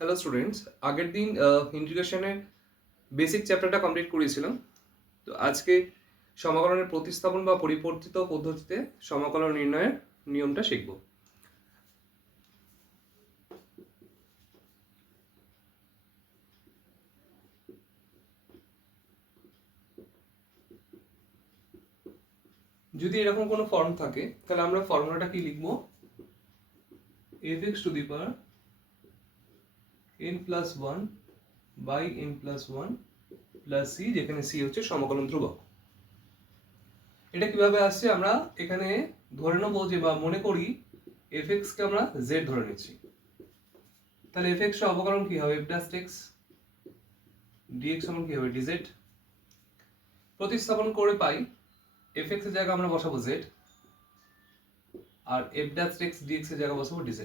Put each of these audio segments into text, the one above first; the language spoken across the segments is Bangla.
হ্যালো স্টুডেন্টস, আগের দিন ইন্টিগ্রেশনের বেসিক চ্যাপ্টারটা কমপ্লিট করেছিলাম। তো আজকে সমাকলনের প্রতিস্থাপন বা পরিবর্তিত পদ্ধতিতে সমাকলন নির্ণয়ের নিয়মটা শিখব। যদি এরকম কোনো ফর্ম থাকে তাহলে আমরা ফর্মুলাটা কি লিখব? f(x) to the power n plus 1 by n plus 1 plus c, যেখানে c হচ্ছে সমাকলন ধ্রুবক। এটা কিভাবে আসছে? আমরা এখানে ধরে নেবো যে, বা মনে করি f(x) কে আমরা z ধরে নিচ্ছি। তাহলে f(x) এর অবকলন কি হবে? f dash x dx সমান কি হবে? dz। প্রতিস্থাপন করে পাই f(x) এর জায়গায় আমরা বসাবো z, আর f dash x dx এর জায়গায় বসাবো dz।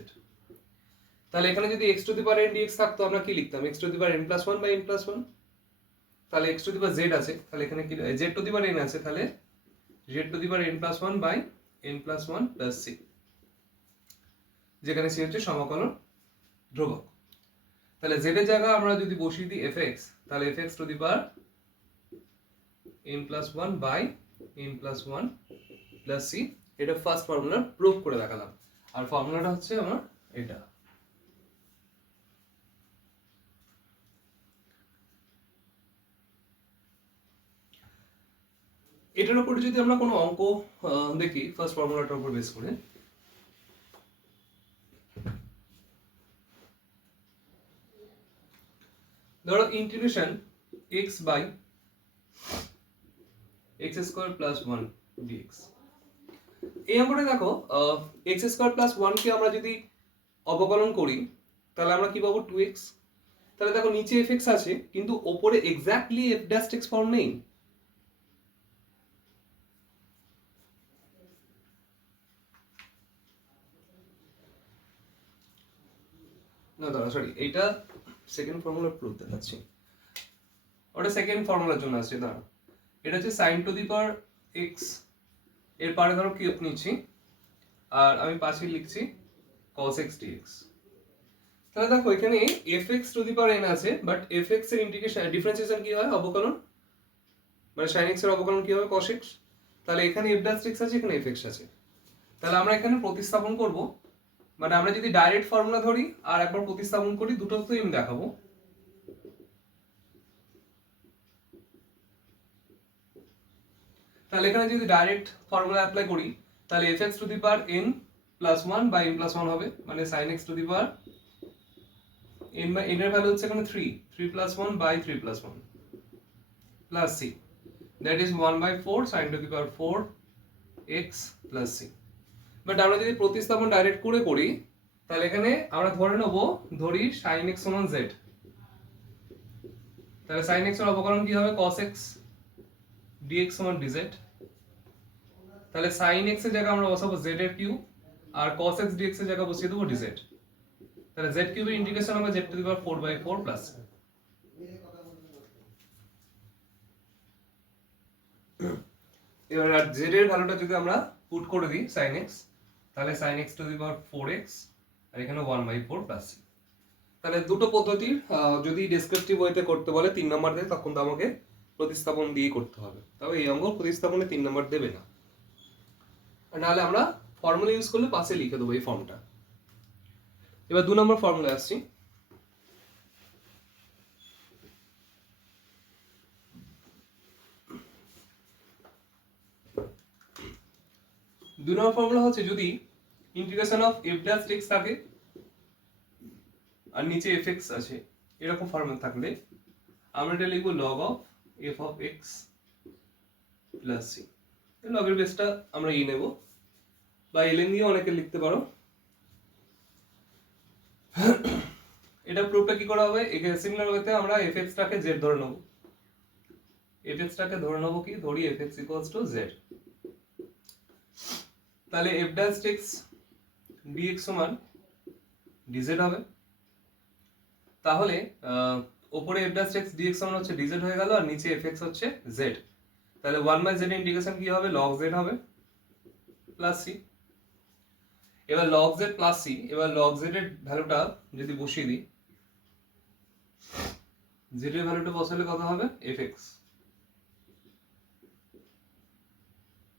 তাহলে এখানে যদি x to the power n dx থাকতো, আমরা কি লিখতাম? x to the power n plus 1 by n plus 1। তাহলে x to the power z আছে, তাহলে এখানে কি z to the power n আছে, তাহলে z to the power n plus 1 by n plus 1 plus c, যেখানে c হচ্ছে সমাকলন ধ্রুবক। তাহলে z এর জায়গায় আমরা যদি বসিয়ে দিই f(x), তাহলে f(x) to the power n plus 1 by n plus 1 plus c। এটা ফার্স্ট ফর্মুলা প্রুফ করে দেখালাম, আর ফর্মুলাটা হচ্ছে আমার এটা। এটার উপর যদি আমরা কোনো অঙ্ক দেখি ফার্স্ট ফর্মুলাটার উপর বেস করে, ধরো integration x by x square plus 1 dx। এই অঙ্কটা দেখো, x স্কয়ার প্লাস 1 কে আমরা যদি অবকলন করি তাহলে আমরা কি পাবো? 2x। তাহলে দেখো নিচে fx আছে, কিন্তু ওপরে exactly f dash x form নেই। না দাঁড়া, সরি, এইটা সেকেন্ড ফর্মুলার প্রুফ দেখাচ্ছি, ওটা সেকেন্ড ফর্মুলার জন্য আছে। দাঁড়া, এটা হচ্ছে sin to the power x, এর পারে ধরো কিউব নিচ্ছি, আর আমি পাশে লিখছি cos x dx। তাহলে দেখো এখানে fx to the power n আছে, বাট fx এর ইন্টিগ্রেশন ডিফারেন্সিয়েশন কি হয়? অবকলন, মানে sin x এর অবকলন কি হবে? cos x। তাহলে এখানে f dash x আছে, এখানে fx আছে। তাহলে আমরা এখানে প্রতিস্থাপন করব, মানে আমরা যদি ডাইরেক্ট ফর্মুলা ধরি আর একবার প্রতিস্থাপন করি, দুটোতেই আমি দেখাবো। তাহলে এখানে যদি ডাইরেক্ট ফর্মুলা অ্যাপ্লাই করি, তাহলে fx to the power n plus 1 by n plus 1 হবে, মানে sin x to the power n by n এর ভ্যালু হচ্ছে এখানে 3 plus 1 by 3 plus 1 plus c, that is 1 by 4 sin to the power 4 x plus c। But আমরা যদি প্রতিস্থাপন ডাইরেক্ট করে করি, তাহলে এখানে আমরা ধরে নেব, ধরি sin x সমান z। তাহলে sin x এর অবকলন কি হবে? cos x dx সমান dz। তাহলে sin x এর জায়গায় আমরা বসাবো z এর কিউব, আর cos x dx এর জায়গায় বসিয়ে দেবো dz। তাহলে z কিউবের ইন্টিগ্রেশন হবে z to the power 4 by 4 plus. এবার z এর ভ্যালুটা যদি আমরা পুট করে দিই sin x, তাহলে sin x to the power 4x, আর এখানে 1 বাই 4 প্লাস। তাহলে দুটো পদ্ধতির যদি ডেসক্রিপটিভ ওয়েতে করতে বলে 3 নাম্বার দেয়, তখন তো আমাকে প্রতিস্থাপন দিয়ে করতে হবে। তবে এই অঙ্ক প্রতিস্থাপনে 3 নাম্বার দেবে না, আর নাহলে আমরা ফর্মুলা ইউজ করলে পাশে লিখে দেবো এই ফর্মটা। এবার 2 নম্বর ফর্মুলা আসছি। দুই নম্বর ফর্মুলা হচ্ছে, যদি integration of f dash x থাকে আর নিচে fx আছে, এরকম ফর্মুলা থাকলে আমরা এটা লিখবো log of f of x plus c। লগের বেসটা আমরা ই নেব, বা ln দিয়ে অনেকে লিখতে পারো। এটা প্রুফটা কি করা হবে? এখানে সিমিলার ওয়েতে আমরা fx টাকে z ধরে নেব। fx টাকে ধরে নেব কি? ধরি fx = z। তাহলে f dash x dx সমান dz হবে। তাহলে উপরে f dash x dx সমান হচ্ছে dz হয়ে গেল, আর নিচে fx হচ্ছে z। তাহলে 1 বাই z এর ইন্টিগ্রেশন কি হবে? log z হবে প্লাস c। এবার log z প্লাস c, এবার log z এর ভ্যালুটা যদি বসিয়ে দিই, z এর ভ্যালুটা বসালে কত হবে fx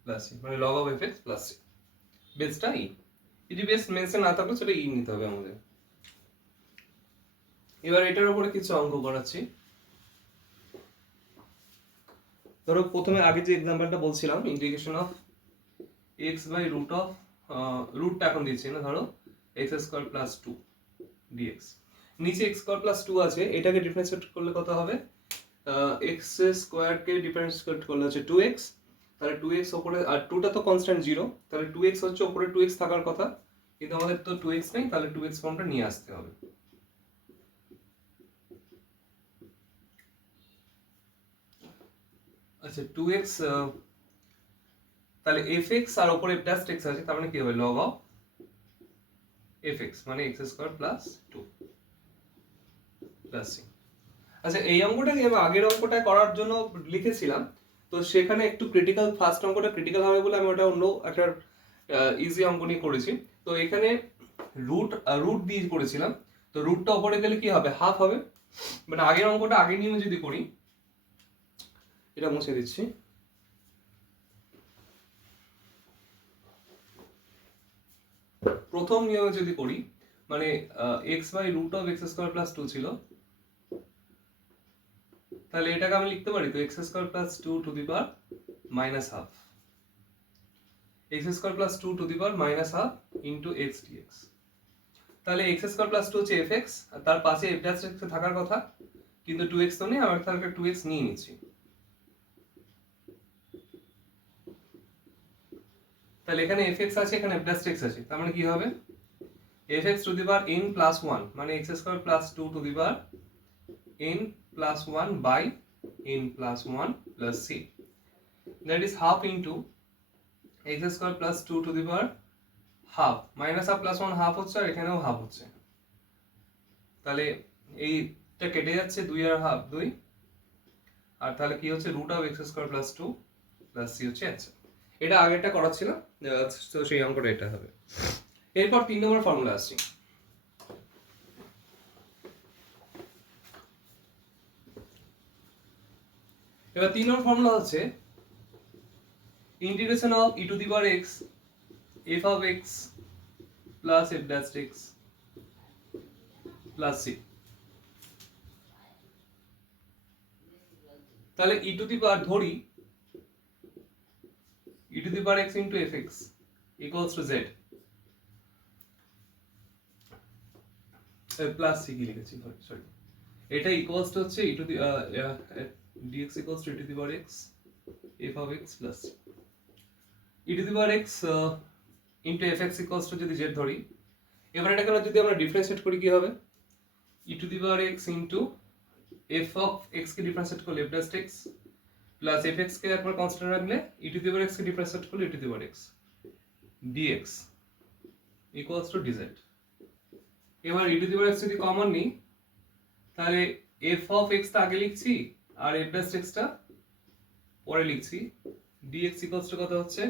প্লাস c, মানে log of fx plus c। বেসটা e, যদি বেস মেনশন না থাকলে সেটা e নিতে হবে আমাদের। এবার এটার উপরে কিছু অঙ্ক করাচ্ছি। ধরো প্রথমে আগে যে এক্সাম্পলটা বলছিলাম, integration of x by root of, রুটটা এখন দিচ্ছি না, ধরো x স্কয়ার প্লাস 2 dx, নিচে x স্কয়ার প্লাস 2 আছে, এটাকে ডিফারেন্সিয়েট করলে কত হবে, x স্কয়ার কে ডিফারেন্সিয়েট করলে হচ্ছে 2x, তাহলে 2x উপরে, আর 2টা তো কনস্ট্যান্ট 0, তাহলে 2x হচ্ছে উপরে 2x থাকার কথা, কিন্তু আমাদের তো 2x নেই, তাহলে 2x ফর্মটা নিয়ে আসতে হবে। আচ্ছা 2x, তাহলে fx আর উপরে প্লাস x আছে, তার মানে কি হবে log of fx, মানে x square plus 2 plus c। আচ্ছা এই অঙ্কটাকে আমি আগের অঙ্কটা করার জন্য লিখেছিলাম, তো সেখানে একটু ক্রিটিক্যাল, ফার্স্ট অঙ্কটা ক্রিটিক্যাল হবে বলে আমি ওটা অন্য একটা ইজি অঙ্ক নিয়ে করেছি। তো এখানে রুট দিয়ে করেছিলাম, তো রুটটা উপরে গেলে কি হবে, হাফ হবে, মানে আগের অঙ্কটা আগের নিয়মে যদি করি, এটা মুছে দিচ্ছি, প্রথম নিয়মে যদি করি, মানে x by root of x square plus 2 ছিল, তাহলে এটাকে আমি লিখতে পারি তো x square plus 2 to the power minus half, x square plus 2 to the power minus half into x dx। তাহলে x স্কয়ার প্লাস 2 হচ্ছে fx, আর তার পাশে f ড্যাশ x থাকার কথা, কিন্তু 2x তো নেই, আমরা তাহলে 2x নিয়ে নিচ্ছি। তাহলে এখানে fx আছে, এখানে f ড্যাশ x আছে, তার মানে কি হবে fx to the power n plus 1, মানে x square plus 2 to the power n plus 1 by n plus 1 plus c, that is half into x square plus 2 to the power half, minus half plus 1 half হচ্ছে, আর এখানেও half হচ্ছে, তাহলে এইটা কেটে যাচ্ছে, 2 আর হাফ 2, আর তাহলে কি হচ্ছে root of x square plus 2 plus c হচ্ছে অ্যান্সার। এটা আগেরটা করা ছিল, তো সেই অঙ্কটা এটা হবে। এরপর 3 নম্বর ফর্মুলা আসছি। এবার 3 নম্বর ফর্মুলা হচ্ছে integration of e to the power x f of x plus f dash x plus c, তাহলে e টু দি পাওয়ার ধরি e to the power x into fx equals to z plus c কি লিখেছি, সরি, এটা ইকুয়ালস টু হচ্ছে e to the dx equals to e to the power x f of x plus e to the power x into fx equals to যদি z ধরি, এবার এটাকে যদি আমরা ডিফারেন্সিয়েট করি কি হবে, e to the power x into f of x K differentiate করলে f dash x plus fx কে একবার কনস্ট্যান্ট রাখলে e to the power x K differentiate করলে e to the power x dx equals to dz। এবার e to the power x যদি কমন নিই, তাহলে f of x টা আগে লিখছি আর f dash x টা পরে লিখছি, dx equals to কত হচ্ছে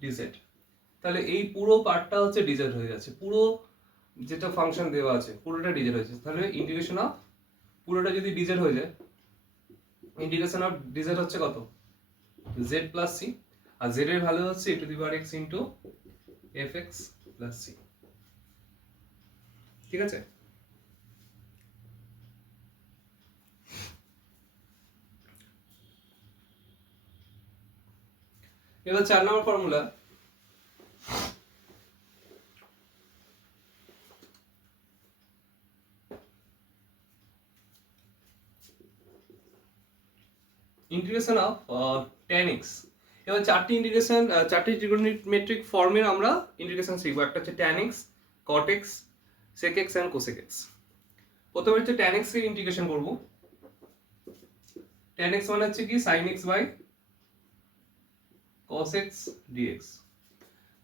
dz। তাহলে এই পুরো পার্টটা হচ্ছে dz হয়ে যাচ্ছে, পুরো যেটা ফাংশন দেওয়া আছে পুরোটা dz হয়েছে, তাহলে ইন্টিগ্রেশন অফ পুরোটা যদি dz হয়ে যায়, ইন্টিগ্রেশন অফ dz হচ্ছে কত z প্লাস c, আর z এর ভ্যালু হচ্ছে e to the power x into fx plus c, ঠিক আছে। এবার 4 নম্বর formula, integration of tan x। এবার চারটি ইন্টিগ্রেশন, চারটি ট্রিগোনোমেট্রিক ফর্মের আমরা ইন্টিগ্রেশন শিখবো। একটা হচ্ছে tan x, cot x, sec x and cosec x। প্রথমে হচ্ছে tan x এর ইন্টিগ্রেশন করব। tan x মানে হচ্ছে কি sin x by cos x dx।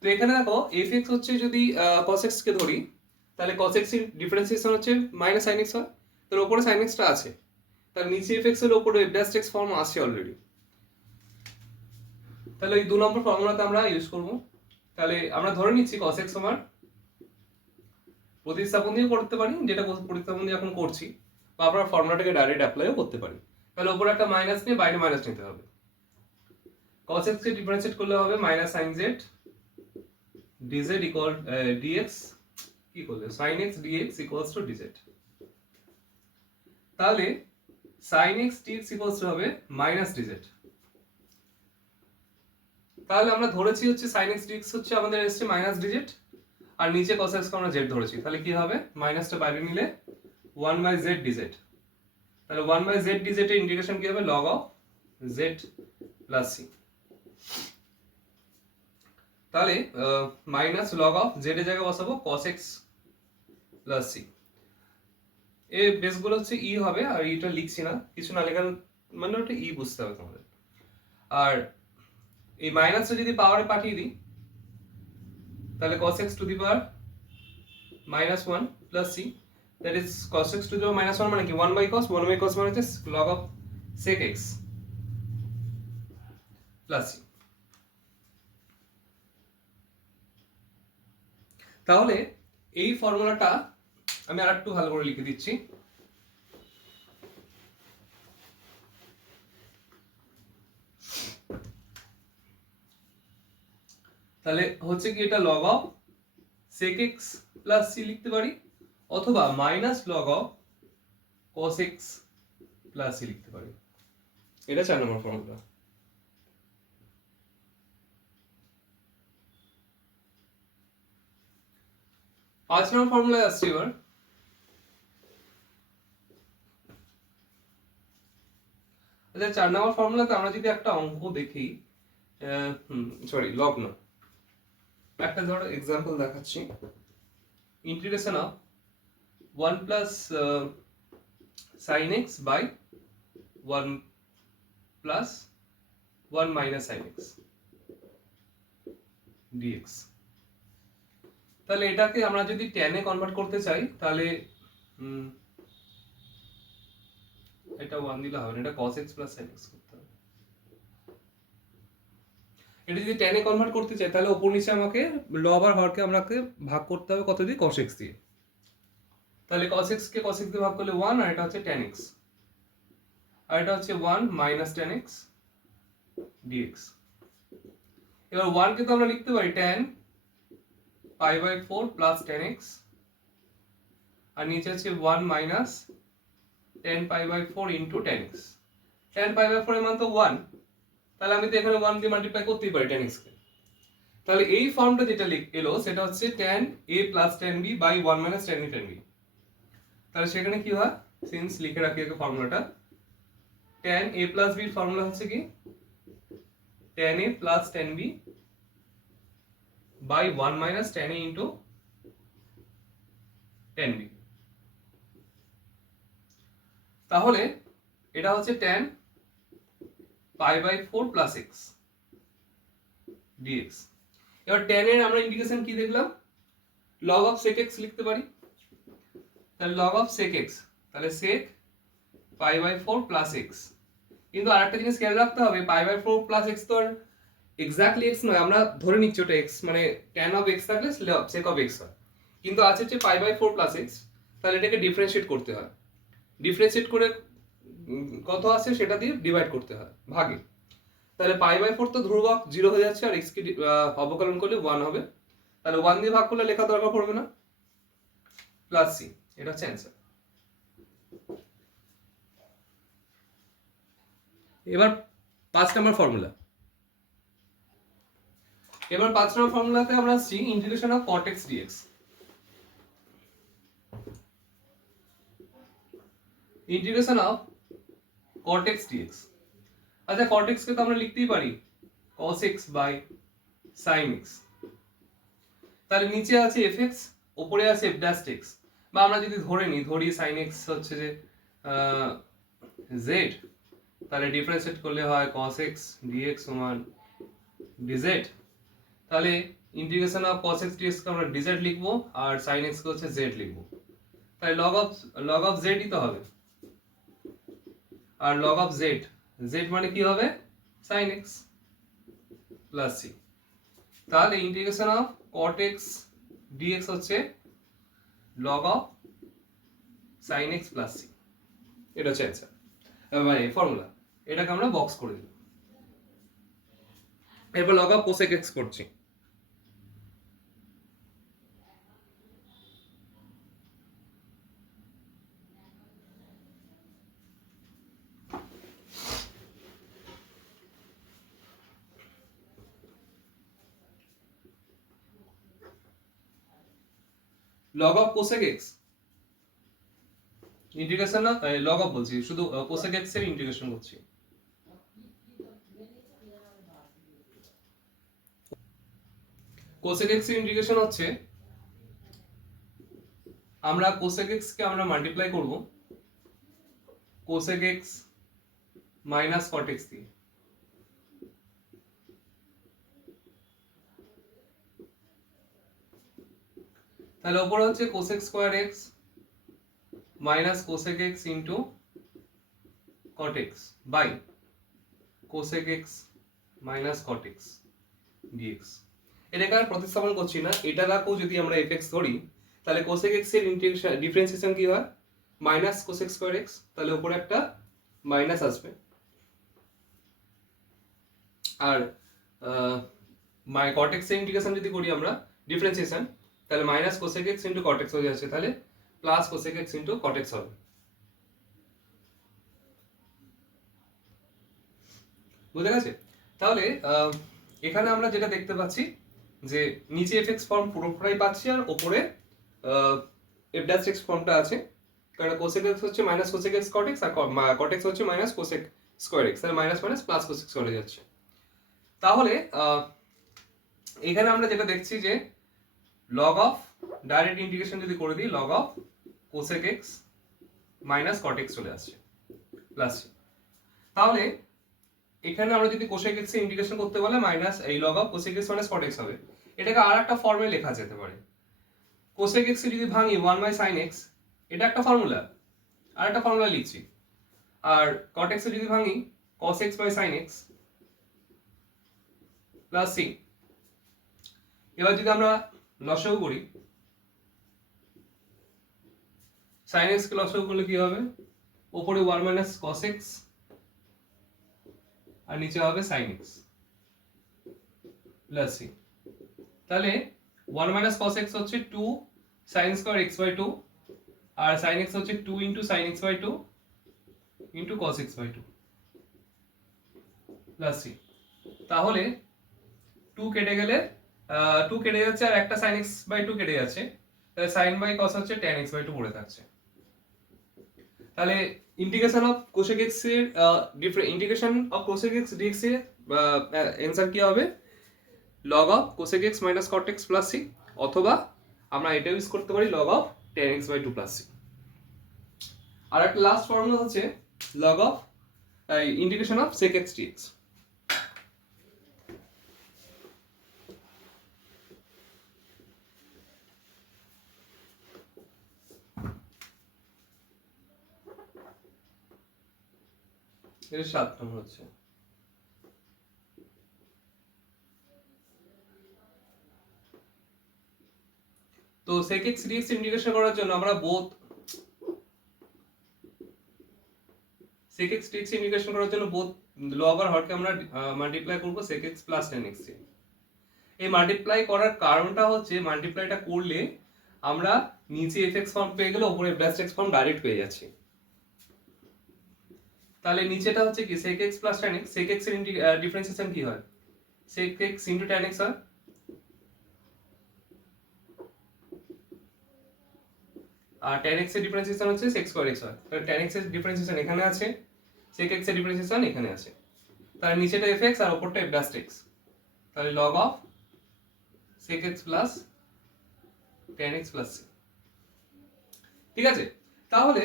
তো এখানে দেখো fx হচ্ছে যদি cos x কে ধরি, তাহলে cos x এর ডিফারেন্সিয়েশন হচ্ছে মাইনাস sin x হয়, তার উপরে sin x টা আছে, তার নিচে fx এর উপরে f dash x ফর্ম আছে অলরেডি, তাহলে এই 2 নম্বর ফর্মুলাতে আমরা ইউজ করব। তাহলে আমরা ধরে নিচ্ছি cos x সমান, প্রতিস্থাপন দিয়ে করতে পারি, যেটা প্রতিস্থাপন দিয়ে এখন করছি, বা আপনার ফর্মুলাটাকে ডাইরেক্ট অ্যাপ্লাইও করতে পারি। তাহলে উপরে একটা মাইনাস নিয়ে বাইরে মাইনাস নিতে হবে। cos x কে ডিফারেন্সিয়েট করলে হবে minus sin z dz equal dx কি করলে sin x dx equals to dz। তাহলে sin x dx equals to হবে মাইনাস dz। তাহলে আমরা ধরেছি হচ্ছে sin x dx হচ্ছে আমাদের এসছে মাইনাস dz, আর নিচে cos x কে আমরা z ধরেছি। তাহলে কি হবে, মাইনাসটা বাইরে নিলে 1/z dz। তাহলে 1/z dz এর ইন্টিগ্রেশন কি হবে, log of z plus c। তাহলে মাইনাস log of z এর জায়গায় বসাবো cos x plus c। এই বেসগুলো হচ্ছে ই হবে, আর এটা লিখছি না, কিছু না লেখার মানে ওটা ই বুঝতে হবে তোমাদের। আর এই মাইনাসটা যদি পাওয়ারে পাঠিয়ে দিই তাহলে cos x to the power -1 plus c, that is cos x to the power -1 মানে কি 1/cos, 1/cos মানে হচ্ছে log of sec x plus c। তাহলে এই ফর্মুলাটা আমি আরেকটু ভালো করে লিখে দিচ্ছি। তাহলে হচ্ছে কি এটা log of sec x plus c লিখতে পারি, অথবা minus log of cos x plus c লিখতে পারি। এটা 4 নম্বর ফর্মুলা। পাঁচ নম্বর ফর্মুলায় আসছি এবার। আচ্ছা 4 নম্বর ফর্মুলাতে আমরা যদি একটা অঙ্ক দেখি, লগ্ন, একটা ধরো এক্সাম্পল দেখাচ্ছি। Integration of 1 plus sin x by 1 plus 1 minus sin x dx। তাহলে এটাকে আমরা যদি tan এ কনভার্ট করতে চাই তাহলে এটা 1 দিলে হবে না, এটা cos x plus sin x করতে হবে। এটা যদি tan এ কনভার্ট করতে চাই তাহলে উপর নিচে আমাকে লব আর হরকে আমাকে ভাগ করতে হবে কত দিয়ে, cos x দিয়ে। তাহলে cos x কে cos x দিয়ে ভাগ করলে 1, আর এটা হচ্ছে tan x, আর এটা হচ্ছে 1 minus tan x dx। এবার 1 কে তো আমরা লিখতে পারি tan pi by 4 plus tan x, আর নিচে আছে 1 minus tan pi by 4 into tan x। tan pi by 4 এর মান তো 1, তাহলে আমি তো এখানে 1 দিয়ে মাল্টিপ্লাই করতেই পারি tan x কে। তাহলে এই ফর্মটা যেটা এলো সেটা হচ্ছে tan a plus tan b by 1 minus tan a tan b। তাহলে সেখানে কি হয়, সিন্স লিখে রাখি আগে ফর্মুলাটা। tan a plus b এর ফর্মুলা হচ্ছে কি tan a plus tan b by 1 minus tan a into tan b। তাহলে এটা হচ্ছে tan pi by 4 plus x dx। এবার tan এর আমরা ইন্টিগ্রেশন কি দেখলাম, log of sec x লিখতে পারি। তাহলে log of sec x, তাহলে sec pi by 4 plus x। কিন্তু আরেকটা জিনিস খেয়াল রাখতে হবে, pi by 4 plus x তো এক্স্যাক্টলি x নয়, আমরা ধরে নিচ্ছি ওটা x, মানে tan of x থাকলে sec of x হয়, কিন্তু আছে হচ্ছে pi by 4 plus x। তাহলে এটাকে ডিফারেন্সিয়েট করতে হয়, ডিফারেন্সিয়েট করে কত আছে সেটা দিয়ে ডিভাইড করতে হয় ভাগে। তাহলে pi by 4 তো ধ্রুবক 0 হয়ে যাচ্ছে, আর x কে অবকলন করলে 1 হবে। তাহলে 1 দিয়ে ভাগ করলে লেখা দরকার পড়বে না, প্লাস c। এটা হচ্ছে অ্যান্সার। এবার 5 নম্বর ফর্মুলা। এবার 5 নম্বর ফর্মুলাতে আমরা আসছি integration of cot x dx। Integration of cot x dx। আচ্ছা cot x কে তো আমরা লিখতেই পারি cos x by sin x। তাহলে নিচে আছে fx, উপরে আছে f dash x, বা আমরা যদি ধরি sin x হচ্ছে যে z, তাহলে ডিফারেন্সিয়েট করলে হয় cos x dx সমান dz। তাহলে integration of cos x dx কে আমরা dz লিখবো, আর sin x কে হচ্ছে z লিখবো। তাহলে log of z ই তো হবে, আর log of z, z মানে কি হবে sin x plus c। তাহলে integration of cot x dx হচ্ছে log of sin x plus c। এটা হচ্ছে অ্যান্সার, মানে ফর্মুলা। এটাকে আমরা বক্স করে দিই। এরপর লগ অফ কোসেক এক্স করছি। Log of cosec x integration না, লগ অফ বলছি, শুধু কোসেক এক্স এর ইন্টিগ্রেশন করছি। কোসেক এক্স এর ইন্টিগ্রেশন হচ্ছে, আমরা কোসেক এক্স কে আমরা মাল্টিপ্লাই করব cosec x minus cot x দিয়ে। তাহলে উপরে হচ্ছে cosec square x minus cosec x into cot x by cosec x minus cot x dx. এটাকে আর প্রতিস্থাপন করছি না, এটা রাখো। যদি আমরা এফ এক্স ধরি তাহলে কোসেক এক্স এর ইন্টিগ্রেশন ডিফারেন্সিয়েশন কি হয়, মাইনাস কোসেক স্কয়ার এক্স, তাহলে উপরে একটা মাইনাস আসবে। আর কট এক্স এর ইন্টিগ্রেশন যদি করি আমরা ডিফারেন্সিয়েশন, তাহলে minus cosec x into cot x হয়ে যাচ্ছে, তাহলে plus cosec x into cot x হবে। বুঝে গেছে? তাহলে এখানে আমরা যেটা দেখতে পাচ্ছি যে নিচে এফ এক্স ফর্ম পুরোপুরাই পাচ্ছি, আর ওপরে এফ ড্যাশ এক্স ফর্মটা আছে। কারণ কোসেক এক্স হচ্ছে minus cosec X cot X, আর কট এক্স হচ্ছে মাইনাস কোসেক স্কোয়ার এক্স, তাহলে মাইনাস মাইনাস প্লাস কোসেক চলে যাচ্ছে। তাহলে এখানে আমরা যেটা দেখছি যে লগ অফ ডাইরেক্ট ইন্টিগ্রেশন যদি করে দিই, log of cosec x minus cot x চলে আসছে প্লাস। তাহলে এখানে আমরা যদি কোসেক এক্স এর ইন্টিগ্রেশন করতে বলে মাইনাস এই log of cosec x minus cot x হবে। এটাকে আর একটা ফর্মে লেখা যেতে পারে, কোসেক এক্স যদি ভাঙি 1 sin x, এটা একটা ফর্মুলা, আর একটা ফর্মুলা লিখছি। আর কট এক্স যদি ভাঙি cos x sin x plus c। এবার যদি আমরা লসাগু করি, sin x কে লসাগু করলে কি হবে, উপরে 1 cos x আর নিচে হবে sin x প্লাস c। তাহলে 1 cos x হচ্ছে 2 sin স্কয়ার x বাই 2, আর sin x হচ্ছে 2 into sin x by 2 into cos x by 2 plus c। তাহলে 2 কেটে গেলে 2 কেটে যাচ্ছে, আর একটা sin x বাই 2 কেটে যাচ্ছে, তাহলে sin বাই cos হচ্ছে tan x বাই 2 পড়ে থাকছে। তাহলে ইন্টিগ্রেশন অফ কোসেক x এর integration of cosec x dx এর অ্যানসার কি হবে, log of cosec x minus cot x plus c, অথবা আমরা এটা ইউজ করতে পারি log of tan x by 2 plus c। আর একটা লাস্ট ফর্মুলা হচ্ছে log of integration of sec x dx। এর 7 নম্বর হচ্ছে তো sec x dx ইন্টিগ্রেশন করার জন্য আমরা both sec x dx integration করার জন্য বোথ log আর হরকে আমরা মাল্টিপ্লাই করব sec x plus tan x এ। এই মাল্টিপ্লাই করার কারণটা হচ্ছে মাল্টিপ্লাইটা করলে আমরা নিচে fx ফর্ম পেয়ে গেলে উপরে f x ফর্ম ডাইরেক্ট পেয়ে যাচ্ছি। তাহলে নিচেটা হচ্ছে কি sec x plus tan x, sec x এর ডিফারেন্সিয়েশন কি হয়, sec x into tan x হয়, আর tan x এর ডিফারেন্সিয়েশন হচ্ছে sec square x হয়। তাহলে tan x এর ডিফারেন্সিয়েশন এখানে আছে, sec x এর ডিফারেন্সিয়েশন এখানে আছে, তাহলে নিচেটা fx আর উপরটা f dash x, তাহলে log of sec x plus tan x plus c। ঠিক আছে? তাহলে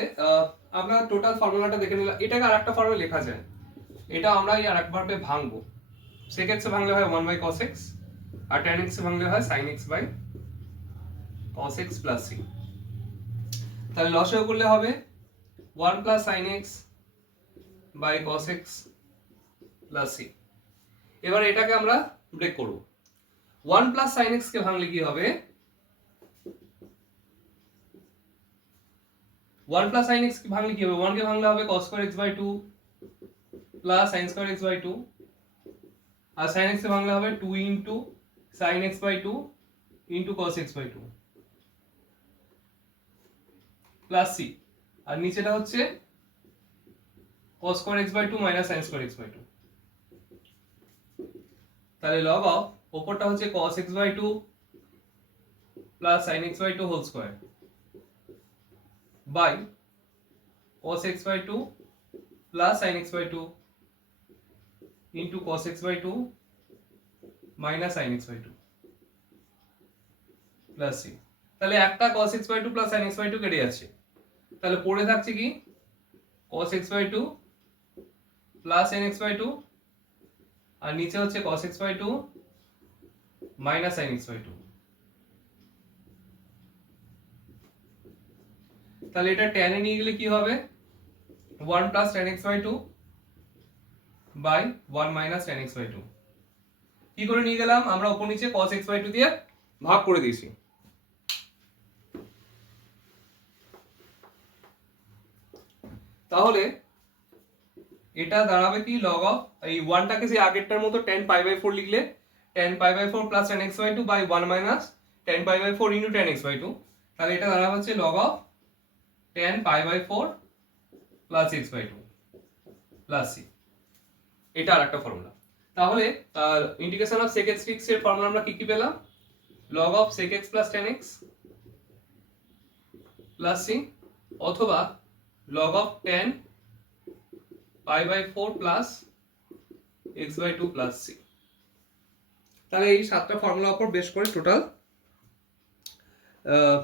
আমরা টোটাল ফর্মুলাটা দেখে নিলাম। এটাকে আরেকটা ফর্মুলা লেখা যায়, এটা আমরা এই আরেকবারে ভাঙবো। sec x এ ভাঙলে হয় 1 by cos x, R tan x এ ভাঙলে হয় sin x by cos x plus c। তাহলে লসাগু করলে হবে 1 plus sin x by cos x plus c। এবার এটাকে আমরা ব্রেক করব। 1 plus sin x কে ভাঙলে কি হবে, 1 প্লাস সাইন এক্স ভাঙলে কি হবে? 1 কে ভাঙলে হবে cos square x by 2 plus sin square x by 2, আর sin x কে ভাঙলে হবে 2 into sin x by 2 into cos x by 2 plus c, আর নিচেটা হচ্ছে cos square x by 2 minus sin square x by 2। তাহলে log অফ উপরটা হচ্ছে cos x by 2 plus sin x by 2 whole square by cos x by 2 plus sin x by 2 into cos x by 2 minus sin x by 2 plus c। তাহলে একটা cos x by 2 plus sin x by 2 কেটে যাচ্ছে, তাহলে পড়ে থাকছে কি cos x by 2 plus sin x by 2, আর নিচে হচ্ছে cos x by 2 minus sin x by 2। তাহলে এটা tan এ নিয়ে গেলে কি হবে? 1 plus tan x by 2 by 1 minus tan x by 2। কি করে নিয়ে গেলাম? আমরা উপর নিচে cos x by 2 দিয়ে ভাগ করে দিয়েছি। তাহলে এটা দাঁড়াবে কি log অফ এই 1 টাকে যে আগেরটার মতো tan pi by 4 লিখলে tan pi by 4 plus tan x by 2 by 1 minus tan pi by 4 into tan x by 2, তাহলে এটা দাঁড়াবে হচ্ছে log of tan pi by 4 plus x by 2 plus c। এটা আরেকটা ফর্মুলা। তাহলে integration of sec x dx এর ফর্মুলা আমরা কি কি পেলাম? log of sec x plus tan x plus c, অথবা log of tan pi by 4 plus x by 2 plus c। তাহলে এই সাতটা ফর্মুলা উপর বেস করে টোটাল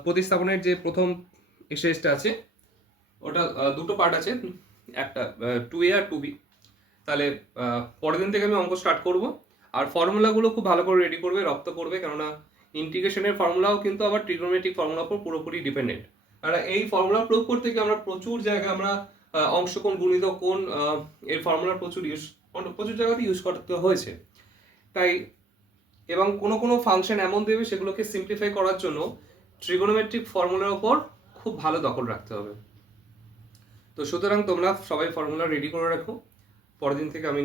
প্রতিস্থাপনের যে প্রথম এক্সারসাইজটা আছে ওটা দুটো পার্ট আছে, একটা 2a আর 2b। তাহলে পরের দিন থেকে আমি অঙ্ক স্টার্ট করব, আর ফর্মুলাগুলো খুব ভালো করে রেডি করবে, রপ্ত করবে, কেননা ইন্টিগ্রেশনের ফর্মুলাও কিন্তু আবার ট্রিগোনোমেট্রিক ফর্মুলার উপর পুরোপুরি ডিপেন্ডেন্ট। কারণ এই ফর্মুলা প্রয়োগ করতে গিয়ে আমরা প্রচুর জায়গায় আমরা অংশ কোণ গুণিত কোণ এর ফর্মুলা প্রচুর জায়গাতে ইউজ করতে হয়েছে। তাই এবং কোনো কোনো ফাংশন এমন দেবে সেগুলোকে সিম্পলিফাই করার জন্য ট্রিগোনোমেট্রিক ফর্মুলার উপর খুব ভালো দখল রাখতে হবে। তো সুতরাং তোমরা সবাই ফর্মুলা রেডি করে রাখো। পরের দিন থেকে আমি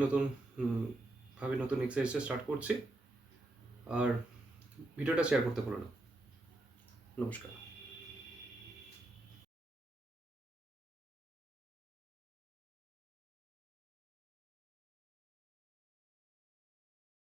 নতুন এক্সারসাইজটা স্টার্ট করছি, আর ভিডিওটা শেয়ার করতে ভুলো না। নমস্কার।